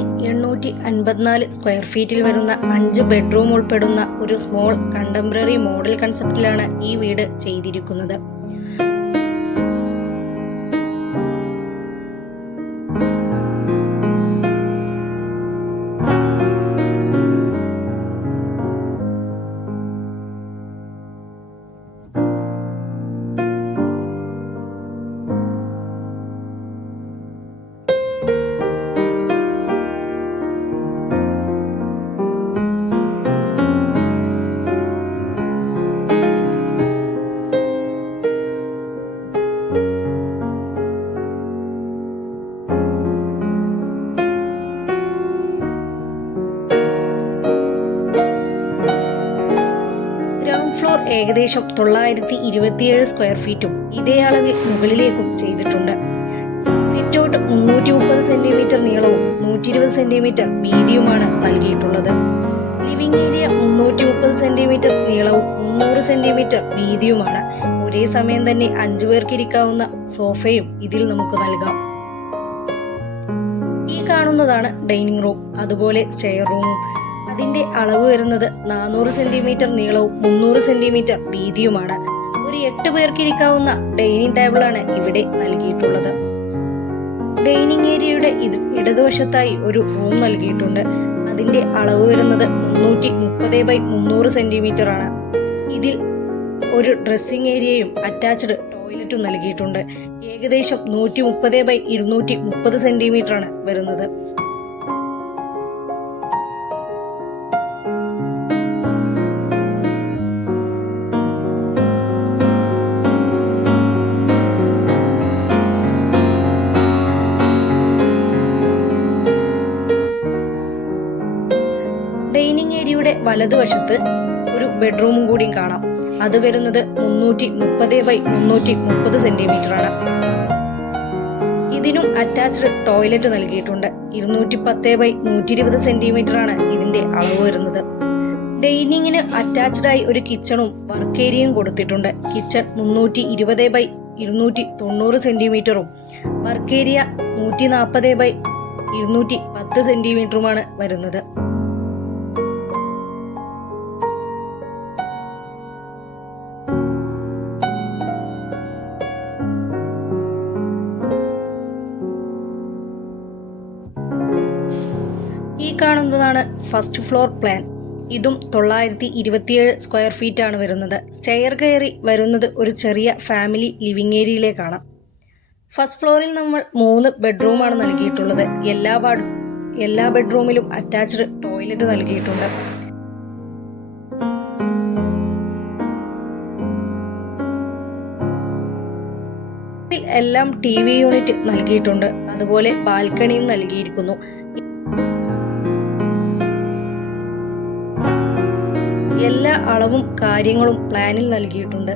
1854 square ഫീറ്റിൽ വരുന്ന 5 bedroom ഉൾപ്പെടുന്ന ഒരു സ്മോൾ കണ്ടംപററി മോഡൽ കൺസെപ്റ്റിലാണ് ഈ വീട് ചെയ്തിരിക്കുന്നത്. ഗ്രൗണ്ട് ഫ്ലോർ ഏകദേശം 927 സ്ക്വയർ ഫീറ്റും ഇതേ അളവിൽ മുകളിലേക്കും ചെയ്തിട്ടുണ്ട്. സിറ്റ് ഔട്ട് 330 സെന്റിമീറ്റർ നീളവും 120 സെന്റിമീറ്റർ വീതിയുമാണ് നൽകിയിട്ടുള്ളത്. ലിവിംഗ് ഏരിയ 330 സെന്റിമീറ്റർ നീളവും 300 സെന്റിമീറ്റർ വീതിയുമാണ്. ഒരേ സമയം തന്നെ 5 പേർക്ക് ഇരിക്കാവുന്ന സോഫയും ഇതിൽ നമുക്ക് നൽകാം. ഈ കാണുന്നതാണ് ഡൈനിങ് റൂം, അതുപോലെ സ്റ്റെയർ റൂമും. അതിന്റെ അളവ് വരുന്നത് 400 സെന്റിമീറ്റർ നീളവും 300 സെന്റിമീറ്റർ വീതിയുമാണ്. ഒരു 8 പേർക്ക് ഇരിക്കാവുന്ന ഡൈനിങ് ടേബിളാണ് ഇവിടെ നൽകിയിട്ടുള്ളത്. ഡൈനിങ് ഏരിയയുടെ ഇടതുവശത്തായി ഒരു റൂം നൽകിയിട്ടുണ്ട്. അതിന്റെ അളവ് വരുന്നത് 330x300 സെന്റിമീറ്റർ ആണ്. ഇതിൽ ഒരു ഡ്രസ്സിംഗ് ഏരിയയും അറ്റാച്ച്ഡ് ടോയ്ലറ്റും നൽകിയിട്ടുണ്ട്. ഏകദേശം 130x230 സെന്റിമീറ്റർ ആണ് വരുന്നത്. ഡൈനിങ് ഏരിയയുടെ വലതുവശത്ത് ഒരു ബെഡ്റൂമും കൂടിയും കാണാം. അത് വരുന്നത് 330x330 സെന്റിമീറ്റർ ആണ്. ഇതിനും അറ്റാച്ച്ഡ് ടോയ്ലറ്റ് നൽകിയിട്ടുണ്ട്. 210x120 സെന്റിമീറ്റർ ആണ് ഇതിന്റെ അളവ് വരുന്നത്. ഡൈനിങ്ങിന് അറ്റാച്ച്ഡ് ആയി ഒരു കിച്ചണും വർക്ക് ഏരിയയും കൊടുത്തിട്ടുണ്ട്. കിച്ചൺ 320x290 സെന്റിമീറ്ററും വർക്ക് ഏരിയ 140x210 സെന്റിമീറ്ററുമാണ് വരുന്നത്. ഈ കാണുന്നതാണ് ഫസ്റ്റ് ഫ്ലോർ പ്ലാൻ. ഇതും 927 സ്ക്വയർ ഫീറ്റ് ആണ് വരുന്നത്. സ്റ്റെയർ കയറി വരുന്നത് ഒരു ചെറിയ ഫാമിലി ലിവിംഗ് ഏരിയയിലേക്കാണ്. ഫസ്റ്റ് ഫ്ലോറിൽ നമ്മൾ 3 ബെഡ്റൂമാണ് നൽകിയിട്ടുള്ളത്. എല്ലാ ബെഡ്റൂമിലും അറ്റാച്ച്ഡ് ടോയ്ലറ്റ് നൽകിയിട്ടുണ്ട്. എല്ലാം TV യൂണിറ്റ് നൽകിയിട്ടുണ്ട്. അതുപോലെ ബാൽക്കണിയും നൽകിയിരിക്കുന്നു. എല്ലാ അളവും കാര്യങ്ങളും പ്ലാനിൽ നൽകിയിട്ടുണ്ട്.